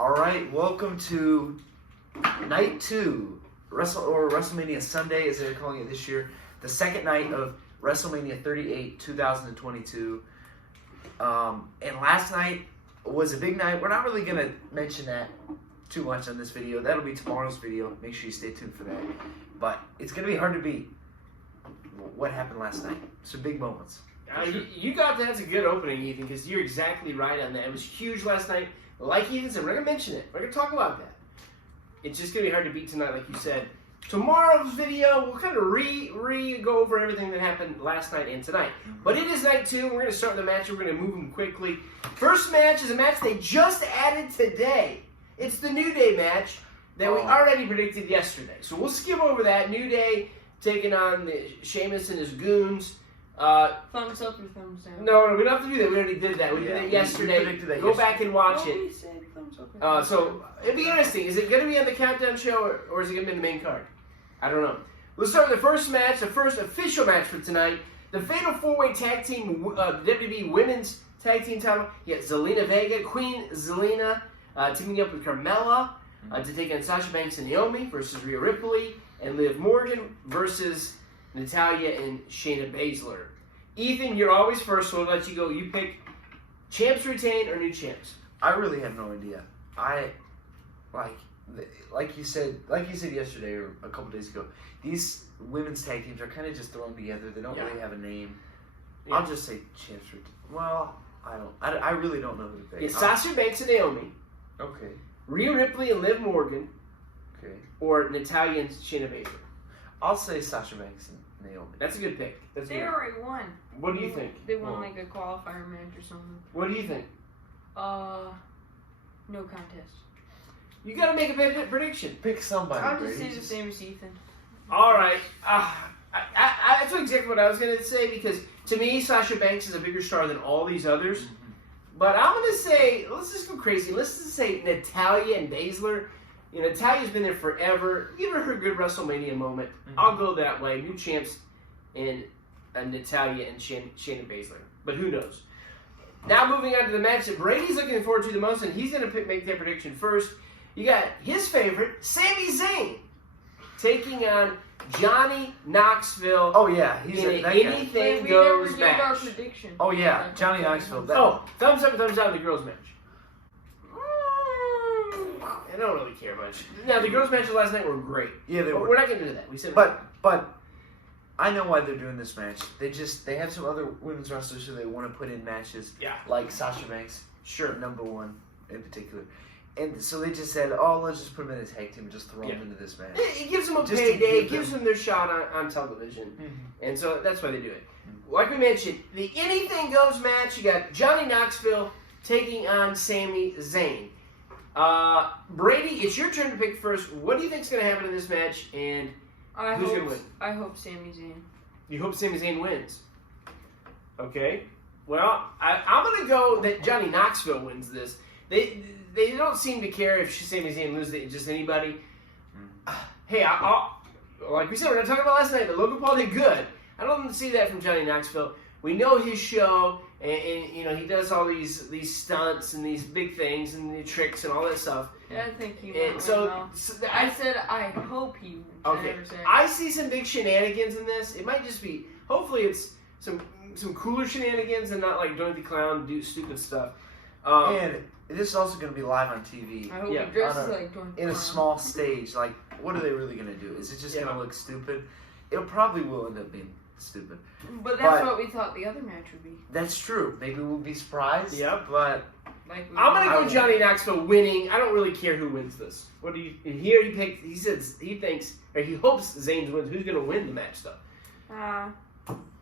All right, welcome to night 2, WrestleMania Sunday, as they're calling it this year. The second night of WrestleMania 38, 2022. And last night was a big night. We're not really going to mention that too much on this video. That'll be tomorrow's video. Make sure you stay tuned for that. But it's going to be hard to beat what happened last night. Some big moments. You got that's a good opening, Ethan, because you're exactly right on that. It was huge last night. Like Ethan said, we're going to mention it. We're going to talk about that. It's just going to be hard to beat tonight, like you said. Tomorrow's video, we'll kind of go over everything that happened last night and tonight. But it is night 2. We're going to start the match. We're going to move them quickly. First match is a match they just added today. It's the New Day match that we already predicted yesterday. So we'll skim over that. New Day taking on Sheamus and his goons. Thumbs up or thumbs down? No, we don't have to do that. We already did that. We did it yesterday. Go back and watch it. We said thumbs up. So it'd be interesting. Is it going to be on the countdown show or is it going to be in the main card? I don't know. Let's start with the first match, the first official match for tonight. The Fatal 4-Way Tag Team WWE Women's Tag Team title. You got Zelina Vega, Queen Zelina, teaming up with Carmella to take on Sasha Banks and Naomi versus Rhea Ripley and Liv Morgan versus Natalya and Shayna Baszler. Ethan, you're always first, so I'll let you go. You pick champs retain or new champs. I really have no idea. Like you said yesterday or a couple days ago, these women's tag teams are kind of just thrown together. They don't really have a name. Yeah. I'll just say champs retain. Well, I really don't know who to pick. Yeah, Sasha Banks and Naomi. Okay. Rhea Ripley and Liv Morgan. Okay. Or Natalya and Shayna Baszler. I'll say Sasha Banks and Naomi. That's a good pick. They already won. What do you think? They won like a qualifier match or something. What do you think? No contest. You got to make a prediction. Pick somebody. I'll just say the same as Ethan. All right. That's exactly what I was going to say because to me, Sasha Banks is a bigger star than all these others. Mm-hmm. But I'm going to say, let's just go crazy. Let's just say Natalya and Baszler. You know, Natalya's been there forever. Give her good WrestleMania moment. Mm-hmm. I'll go that way. New champs and Natalya and Shayna Baszler. But who knows? Now moving on to the match that Brady's looking forward to the most, and he's going to make their prediction first. You got his favorite, Sami Zayn, taking on Johnny Knoxville. Oh yeah, he's in anything goes match. Our prediction. Oh yeah, Johnny Knoxville. Thumbs up and thumbs down the girls match. I don't really care much. Now the girls matches last night were great. Yeah, they were. We're not getting into that. We said, but I know why they're doing this match. They have some other women's wrestlers who they want to put in matches. Yeah. Like Sasha Banks, sure, number 1 in particular. And so they just said, let's just put them in a tag team and just throw them into this match. It gives them a payday. It gives them their shot on television. Mm-hmm. And so that's why they do it. Mm-hmm. Like we mentioned, the anything goes match, you got Johnny Knoxville taking on Sami Zayn. Brady, it's your turn to pick first. What do you think is going to happen in this match, and who's going to win? I hope Sami Zayn. You hope Sami Zayn wins? Okay. Well, I'm going to go that Johnny Knoxville wins this. They don't seem to care if Sami Zayn loses to just anybody. Hey, like we said, we're not talking about last night, but Logan Paul did good. I don't see that from Johnny Knoxville. We know his show, and you know he does all these stunts and these big things and the tricks and all that stuff. Yeah, I think he wins. I said I hope he wins. Okay, I see some big shenanigans in this. It might just be. Hopefully, it's some cooler shenanigans and not like Dorothy Clown do stupid stuff. And this is also going to be live on TV. I hope he dresses like Dorothy in a small stage. Like, what are they really going to do? Is it just going to look stupid? It probably will end up being stupid. But that's what we thought the other match would be. That's true. Maybe we'll be surprised. Yep. But I'm going to go Johnny Knoxville winning. I don't really care who wins this. What do you? And here he picked. He says he thinks or he hopes Zayn wins. Who's going to win the match though?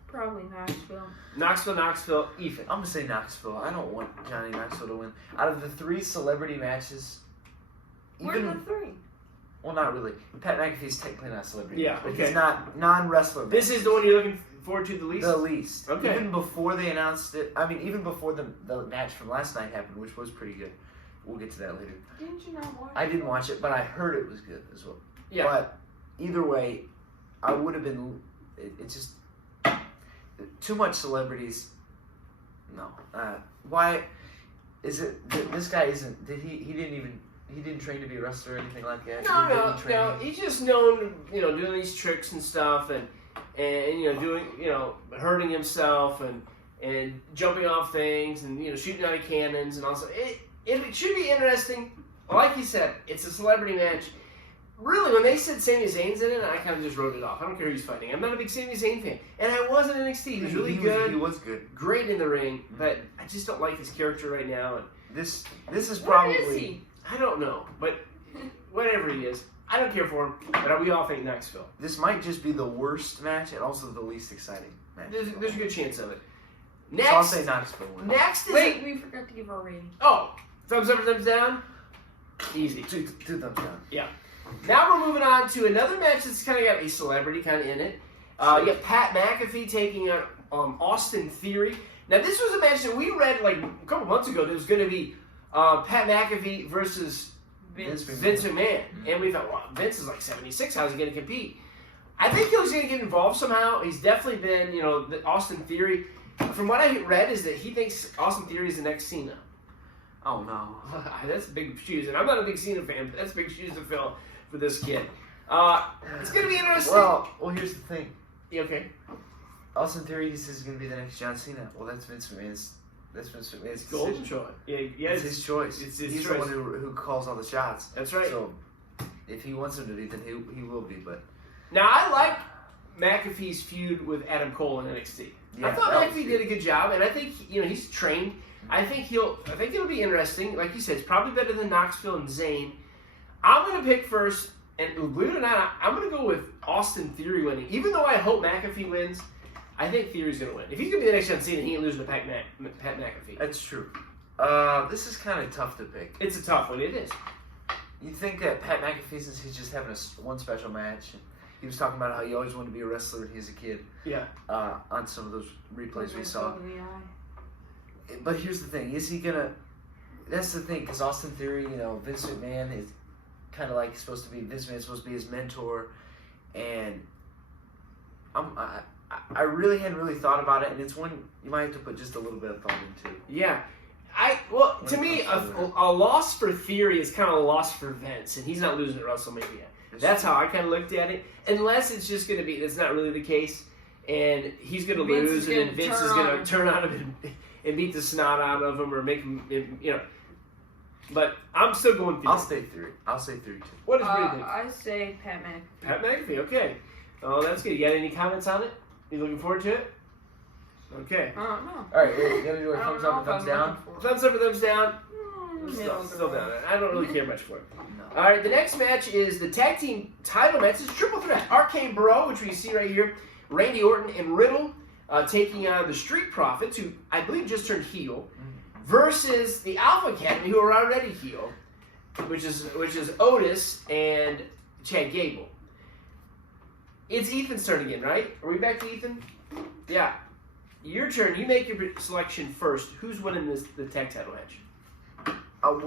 Probably Knoxville. Knoxville, Ethan. I'm going to say Knoxville. I don't want Johnny Knoxville to win. Out of the 3 celebrity matches... Where are the 3? Well, not really. Pat McAfee's technically not a celebrity. Yeah, but he's not non-wrestler. This is the one you're looking forward to the least? The least. Okay. Even before they announced it... I mean, even before the match from last night happened, which was pretty good. We'll get to that later. Didn't you not watch it? I didn't watch it, but I heard it was good as well. Yeah. But either way, I would have been... It's just... Too much celebrities. No. Why? Is it this guy isn't? He didn't train to be a wrestler or anything like that? No. He's just known, doing these tricks and stuff, and doing, hurting himself and jumping off things and shooting out of cannons and also it should be interesting. Like you said, it's a celebrity match. Really, when they said Sami Zayn's in it, I kind of just wrote it off. I don't care who's fighting. I'm not a big Sami Zayn fan, and I was in NXT. He was really good. He was good. Great in the ring, but I just don't like his character right now. And this is probably. Where is he? I don't know, but whatever he is, I don't care for him. But we all think Knoxville. This might just be the worst match and also the least exciting match. There's a good chance of it. So I'll say Knoxville wins. Next is Wait, we forgot to give our rating. Oh, thumbs up or thumbs down? Easy. Two thumbs down. Yeah. Now we're moving on to another match that's kind of got a celebrity kind of in it. You got Pat McAfee taking on Austin Theory. Now this was a match that we read like a couple months ago that was going to be Pat McAfee versus Vince McMahon. And we thought, wow, Vince is like 76. How's he going to compete? I think he was going to get involved somehow. He's definitely been, the Austin Theory. From what I read is that he thinks Austin Theory is the next Cena. Oh, no. That's big shoes. And I'm not a big Cena fan, but that's big shoes to fill for this kid. It's going to be interesting. Well, here's the thing. You okay? Austin Theory says he's going to be the next John Cena. Well, that's Vince McMahon's Golden choice. Yeah, it's his choice. It's his He's choice. the one who calls all the shots. That's right. So, if he wants him to be, then he will be. But now, I like McAfee's feud with Adam Cole in NXT. Yeah, I thought that McAfee did a good job, and I think he's trained. I think it'll be interesting. Like you said, it's probably better than Knoxville and Zayn. I'm going to pick first, and believe it or not, I'm going to go with Austin Theory winning. Even though I hope McAfee wins, I think Theory's going to win. If he's going to be the next John Cena, he ain't losing to Pat McAfee. that's true. This is kind of tough to pick. It's a tough one. It is. You'd think that Pat McAfee, since he's just having one special match, and he was talking about how he always wanted to be a wrestler when he was a kid. Yeah. On some of those replays we saw. Over the eye. But here's the thing: is he gonna? That's the thing, because Austin Theory, Vince McMahon is kind of like Vince McMahon's supposed to be his mentor, and I really hadn't really thought about it, and it's one you might have to put just a little bit of thought into. Yeah. To me, a loss for Theory is kind of a loss for Vince, and he's not losing at WrestleMania. That's how I kind of looked at it. Unless it's just going to be, that's not really the case, and he's going to lose, and then Vince is going to turn on him and beat the snot out of him or make him, But I'm still going Theory. I'll say Theory too. What does Brady think? I say Pat McAfee. Pat McAfee, okay. Oh, that's good. You got any comments on it? You looking forward to it? Okay. I don't know. All right, you gotta do a thumbs up and thumbs down. Thumbs up or thumbs down? Middle Still down. I don't really care much for it. No. All right, the next match is the tag team title match. It's a triple threat. Arcane Bro, which we see right here, Randy Orton and Riddle taking on the Street Profits, who I believe just turned heel, versus the Alpha Academy, who are already heel, which is Otis and Chad Gable. It's Ethan's turn again, right? Are we back to Ethan? Yeah. Your turn. You make your selection first. Who's winning the tag title match? I'm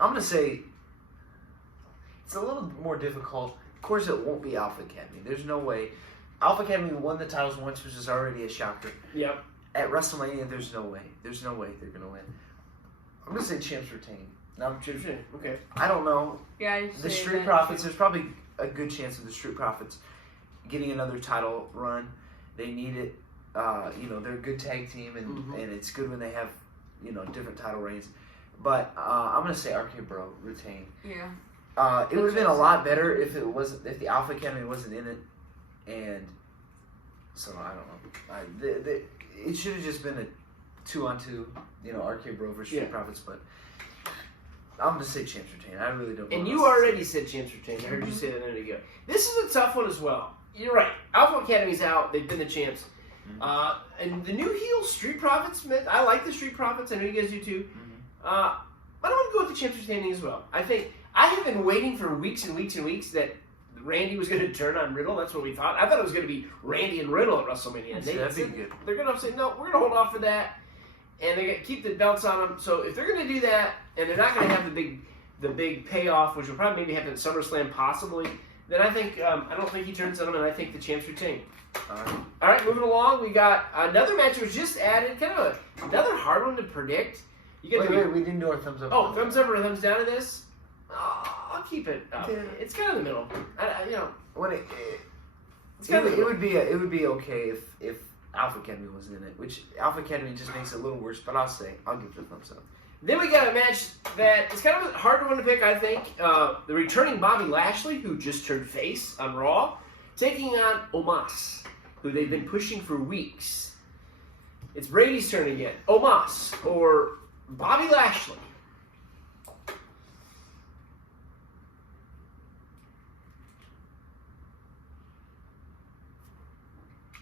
gonna say it's a little more difficult. Of course, it won't be Alpha Academy. There's no way. Alpha Academy won the titles once, which is already a shocker. Yep. At WrestleMania, there's no way. There's no way they're gonna win. I'm gonna say champs retain. Now, Okay. I don't know. Yeah, I The say Street that Profits. too. There's probably a good chance of the Street Profits getting another title run. They need it. They're a good tag team, and it's good when they have different title reigns. But I'm gonna say RK Bro retain. Yeah. It would have been a lot better if the Alpha Academy wasn't in it, and so I don't know. It should have just been a 2-on-2, RK Bro versus Street Profits. But I'm gonna say champs retain. I really don't know. And you already said champs retain. I heard you say that a minute ago. This is a tough one as well. You're right. Alpha Academy's out. They've been the champs. And the new heel Street Profits, I like the Street Profits. I know you guys do too. But I'm going to go with the champs retaining as well. I have been waiting for weeks and weeks and weeks that Randy was going to turn on Riddle. That's what we thought. I thought it was going to be Randy and Riddle at WrestleMania. That'd be good. They're going to say, no, we're going to hold off for that. And they're going to keep the belts on them. So if they're going to do that, and they're not going to have the big payoff, which will probably maybe happen at SummerSlam possibly, then I think I don't think he turns on him, and I think the champs retain. All right. All right, moving along, we got another match that was just added, kind of another hard one to predict. You Wait, we didn't do our thumbs up. Oh, thumbs up or thumbs down to this? Oh, I'll keep it up. Yeah. It's kind of in the middle. When It's kind of it would be okay if Alpha Academy was in it, which Alpha Academy just makes it a little worse. But I'll give the thumbs up. Then we got a match that is kind of a hard one to pick, I think. The returning Bobby Lashley, who just turned face on Raw, taking on Omos, who they've been pushing for weeks. It's Brady's turn again. Omos or Bobby Lashley.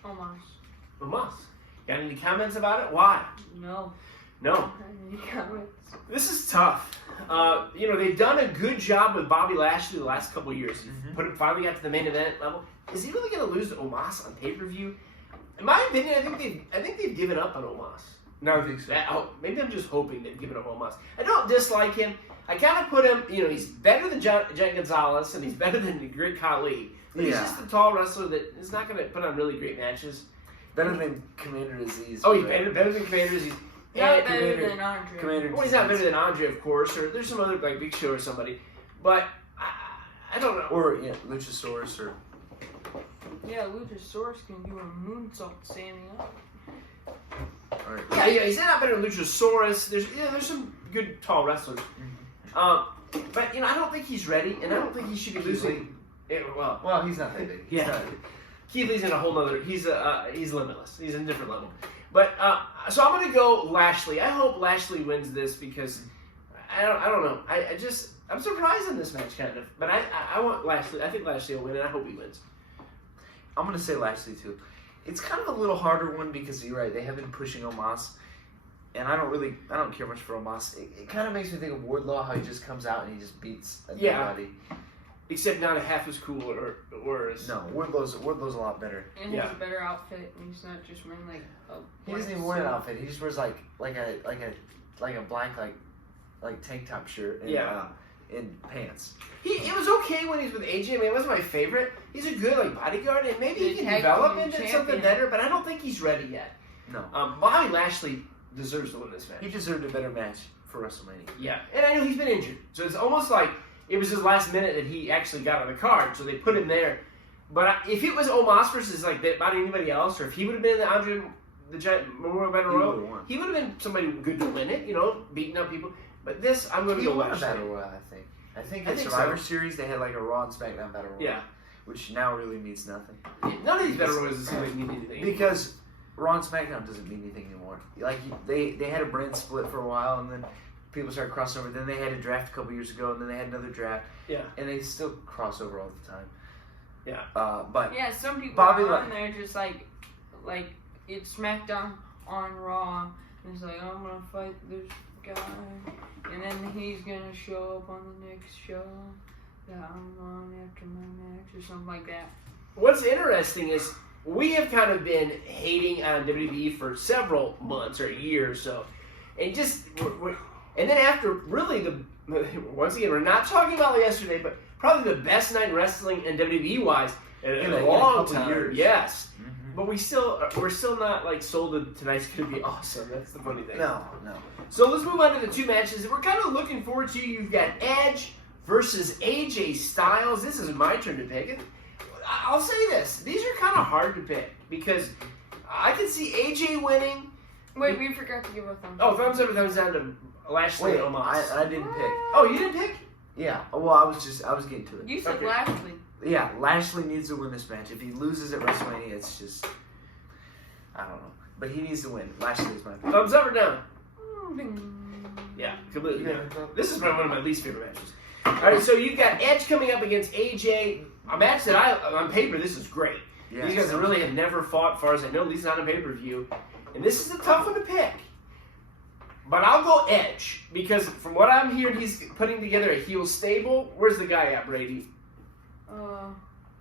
Almost. Omos. Got any comments about it? Why? No. No. Any comments? This is tough. They've done a good job with Bobby Lashley the last couple of years. Finally got to the main event level. Is he really going to lose to Omos on pay-per-view? In my opinion, I think they've given up on Omos. No, I think so. Maybe I'm just hoping they've given up on Omos. I don't dislike him. I kind of put him, he's better than Jen Gonzalez, and he's better than the great Khali. But he's just a tall wrestler that is not going to put on really great matches. Better than Commander Aziz. Oh, he's better than Commander Aziz. Not better than Andre. Commander Well, he's not better than Andre, of course, or there's some other, like Big Show or somebody. But, I don't know. Or, Luchasaurus or... Yeah, Luchasaurus can do a moonsault standing up. All right. Yeah, he's not better than Luchasaurus. There's some good tall wrestlers. But, I don't think he's ready, and I don't think he should be losing. Well, he's not that big. Yeah. Keith Lee's in a whole nother. He's limitless. He's in a different level. But so I'm gonna go Lashley. I hope Lashley wins this because I don't know. I'm surprised in this match kind of. But I want Lashley. I think Lashley will win, and I hope he wins. I'm gonna say Lashley too. It's kind of a little harder one because you're right. They have been pushing Omos, and I don't care much for Omos. It kind of makes me think of Wardlow, how he just comes out and he just beats everybody. Except not half as cool or as... No, Wardlow's a lot better. And he has a better outfit, and he's not just wearing like a... He doesn't even wear an outfit. He just wears like a black tank top shirt and pants. It was okay when he's with AJ. I mean, it wasn't my favorite. He's a good bodyguard, and maybe he can develop into something better. But I don't think he's ready yet. No. Bobby Lashley deserves to win this match. He deserved a better match for WrestleMania. Yeah, and I know he's been injured, so it's almost like it was his last minute that he actually got on the card, so they put him there. But if it was Omos versus about anybody else, or if he would have been the Giant Memorial Battle Royal, he would have been somebody good to win it, beating up people. But this, I'm going to go Lashley. Battle Royal, I think in Survivor Series they had a Raw and SmackDown Battle Royal. Yeah. Which now really means nothing. None of these Battle Royals mean anything. Because Raw and SmackDown doesn't mean anything anymore. They had a brand split for a while, and then people started crossing over. Then they had a draft a couple years ago, and then they had another draft. Yeah. And they still cross over all the time. Yeah. But yeah, some people Bobby are on there just like it's SmackDown on Raw, and it's like, I'm gonna fight this guy, and then he's gonna show up on the next show that I'm on after my match or something like that. What's interesting is we have kind of been hating on WWE for several months or a year or so, and and then after really once again, we're not talking about yesterday, but probably the best night in wrestling and WWE wise in a long time. Years. Yes. But we're still not sold that tonight's gonna be awesome. That's the funny thing. No. So let's move on to the two matches that we're kind of looking forward to. You've got Edge versus AJ Styles. This is my turn to pick. And I'll say this: these are kind of hard to pick because I can see AJ winning. Wait, we forgot to give a thumbs Oh, up. thumbs up or thumbs down to Lashley and Omos. I didn't pick. Oh, you didn't pick? Yeah. Well, I was getting to it. You said Okay. Lashley. Yeah, Lashley needs to win this match. If he loses at WrestleMania, it's just I don't know. But he needs to win. Lashley is my pick. Thumbs up or down? Mm. Yeah, completely down. This is probably one of my least favorite matches. All right, so you've got Edge coming up against AJ. A match that on paper, this is great. Yeah, These guys really have never fought, as far as I know, at least not on pay-per-view. And this is a tough one to pick. But I'll go Edge, because from what I'm hearing, he's putting together a heel stable. Where's the guy at, Brady?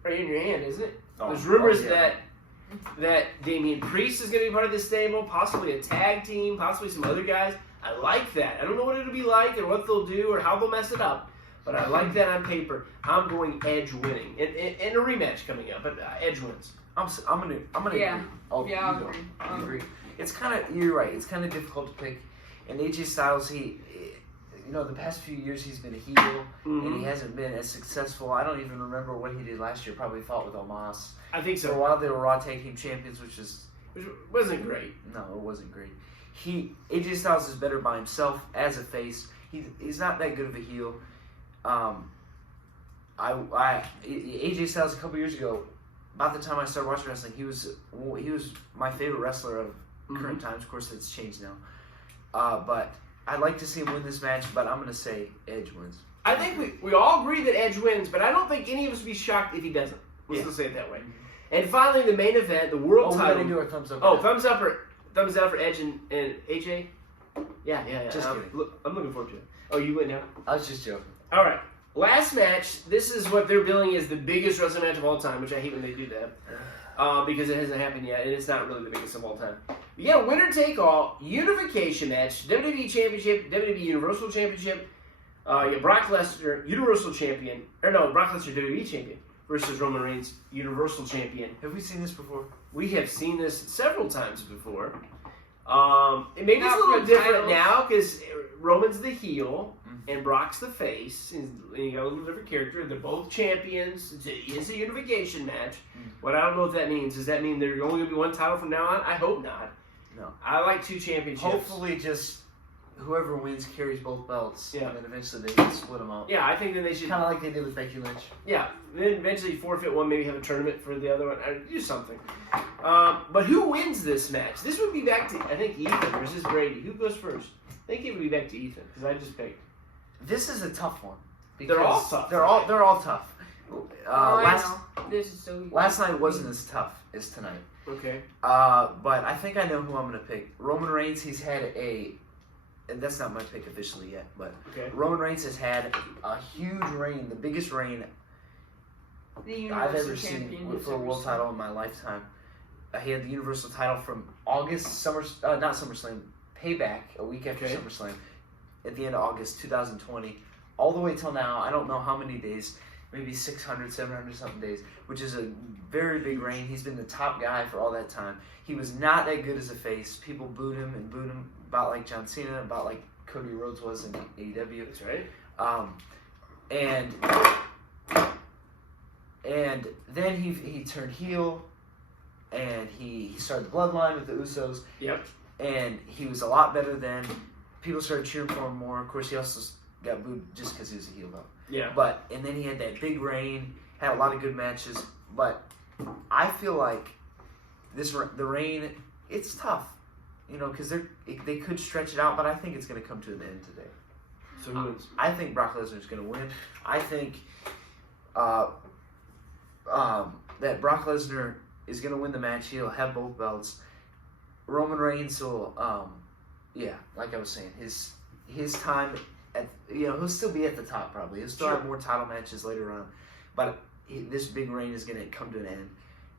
Right in your hand, isn't it? There's rumors that Damian Priest is going to be part of this stable, possibly a tag team, possibly some other guys. I like that. I don't know what it'll be like or what they'll do or how they'll mess it up. but I like that on paper. I'm going Edge winning, and a rematch coming up, but Edge wins. I'm gonna Yeah. agree. I'll agree. I agree. It's kind of, you're right. It's kind of difficult to pick. And AJ Styles, the past few years he's been a heel, and he hasn't been as successful. I don't even remember what he did last year. Probably fought with Omos. I think so. For a while they were Raw Tag Team Champions, which wasn't great. No, it wasn't great. AJ Styles is better by himself as a face. He's not that good of a heel. AJ Styles a couple years ago, about the time I started watching wrestling, he was my favorite wrestler of current times. Of course, it's changed now. But I'd like to see him win this match, but I'm going to say Edge wins. I think we all agree that Edge wins, but I don't think any of us would be shocked if he doesn't. Let's just say it that way. And finally, the main event, the world title. We gotta do our thumbs up. Thumbs up for Edge and AJ? Yeah. Just kidding. I'm looking forward to it. Oh, you went now? I was just joking. All right. Last match. This is what they're billing as the biggest wrestling match of all time, which I hate when they do that. Because it hasn't happened yet, and it's not really the biggest of all time. We got a winner-take-all unification match, WWE Championship, WWE Universal Championship. You got Brock Lesnar, Universal Champion. Brock Lesnar, WWE Champion versus Roman Reigns, Universal Champion. Have we seen this before? We have seen this several times before. Maybe it's a Not little for different titles. now because Roman's the heel and Brock's the face. And you got a little different character. They're both champions. It's a unification match. What I don't know what that means. Does that mean there's only going to be one title from now on? I hope not. No. I like two championships. Hopefully, just whoever wins carries both belts. Yeah. And then eventually they can split them out. Yeah, I think that they should. Kind of like they did with Becky Lynch. Yeah, then eventually forfeit one, maybe have a tournament for the other one. Do something. But who wins this match? This would be back to, I think, Ethan versus Brady. Who goes first? I think it would be back to Ethan because I just picked. This is a tough one. They're all tough. They're all tough. I know. This is so easy. Last night wasn't as tough as tonight. Okay. But I think I know who I'm going to pick. Roman Reigns, he's had and that's not my pick officially yet, but Okay. Roman Reigns has had a huge reign, the biggest reign The I've Universal ever seen Champion. for a world title in my lifetime. He had the Universal title from August, not SummerSlam, Payback, a week after Okay. SummerSlam, at the end of August 2020, all the way till now. I don't know how many days, maybe 600, 700 something days, which is a very big reign. He's been the top guy for all that time. He was not that good as a face. People booed him about like John Cena, about like Cody Rhodes was in AEW. That's right. And then he turned heel, and he started the bloodline with the Usos. Yep. And he was a lot better then. People started cheering for him more. Of course, he also got booed just because he was a heel, though. Yeah. And then he had that big reign, had a lot of good matches. But I feel like the reign, it's tough, because they could stretch it out. But I think it's going to come to an end today. So who wins? I think Brock Lesnar is going to win. I think that Brock Lesnar is going to win the match. He'll have both belts. Roman Reigns will, like I was saying, his time he'll still be at the top probably. He'll still have more title matches later on, but this big reign is going to come to an end,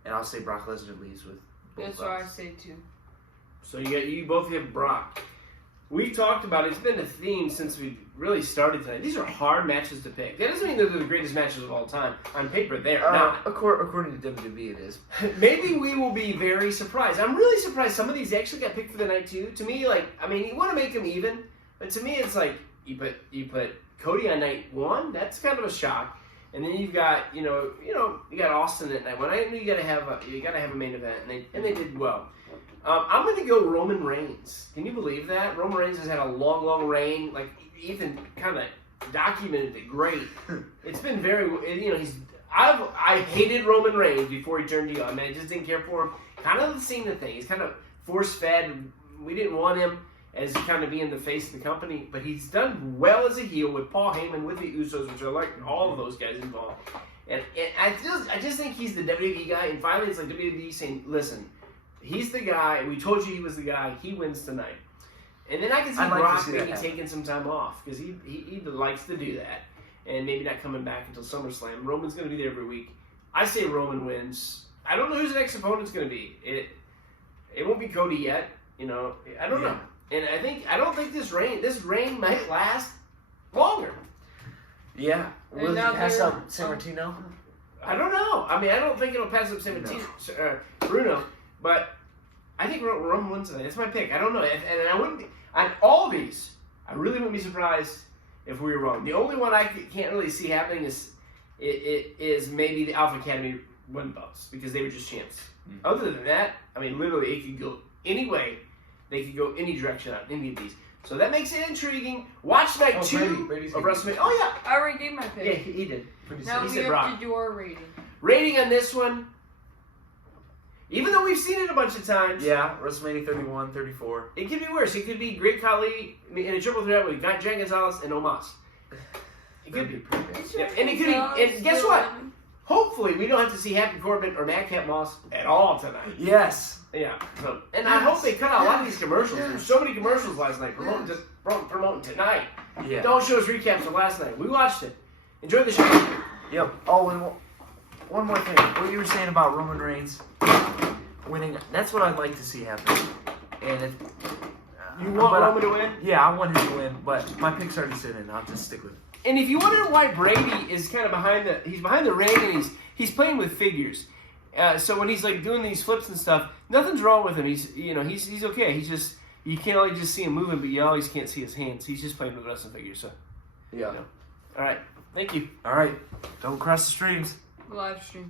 and I'll say Brock Lesnar leaves with both That's belts. what I say too. So you both have Brock. We've talked about it. It's been a theme since we really started tonight. These are hard matches to pick. That doesn't mean they're the greatest matches of all time. On paper, they are not. According to WWE, it is. Maybe we will be very surprised. I'm really surprised some of these actually got picked for the night too. To me, you want to make them even, but to me, it's like you put Cody on night one. That's kind of a shock. And then you've got you got Austin at night one. I knew you got to have a main event, and they did well. I'm going to go Roman Reigns. Can you believe that? Roman Reigns has had a long reign. Like, Ethan kind of documented it great. It's been very, I hated Roman Reigns before he turned heel. I mean, I just didn't care for him. Kind of the Cena thing. He's kind of force-fed. We didn't want him as kind of being the face of the company. But he's done well as a heel with Paul Heyman, with the Usos, which I like all of those guys involved. And I just think he's the WWE guy. And finally, it's like WWE saying, listen, he's the guy. We told you he was the guy. He wins tonight. And then I can see Brock maybe taking some time off because he likes to do that. And maybe not coming back until SummerSlam. Roman's going to be there every week. I say Roman wins. I don't know who the next opponent's going to be. It won't be Cody yet. I don't know. And I don't think this reign might last longer. Yeah. And Will he now pass they're- up San Martino? I don't know. I mean, I don't think it'll pass up 17, Bruno, but I think Roman wins tonight. That's my pick. I don't know. And I wouldn't be, on all these, I really wouldn't be surprised if we were wrong. The only one I can't really see happening is maybe the Alpha Academy win belts because they were just champs. Mm-hmm. Other than that, I mean, literally, it could go any way. They could go any direction on any of these. So that makes it intriguing. Watch night 2 Brady's of gonna- WrestleMania. Oh, yeah. I already gave my Yeah, pick. he did. Pretty Now soon. he we said have Brock. to do our rating. Rating on this one, even though we've seen it a bunch of times, Yeah, WrestleMania 31, 34. it could be worse. It could be Great Khali in a triple threat with Jan Gonzalez and Omos. It could be. pretty good. Yeah, and it could be. And guess what? Hopefully, we don't have to see Happy Corbin or Madcap Moss at all tonight. Yes. Yeah. So, and I hope they cut out a lot of these commercials. There's so many commercials last night promoting tonight. Yeah. Don't show us recaps of last night. We watched it. Enjoy the show. Yep. Oh, and one more thing. What you were saying about Roman Reigns winning, that's what I'd like to see happen. And if You want but Roman to win? Yeah, I want him to win, but my pick's already set in. I'll just stick with it. And if you wonder why Brady is kind of he's behind the ring and he's playing with figures. So when he's like doing these flips and stuff, nothing's wrong with him. He's okay. He's just you can't only just see him moving, but you always can't see his hands. He's just playing with wrestling figures. So Yeah. all right, thank you. All right. Don't cross the streams. Live stream.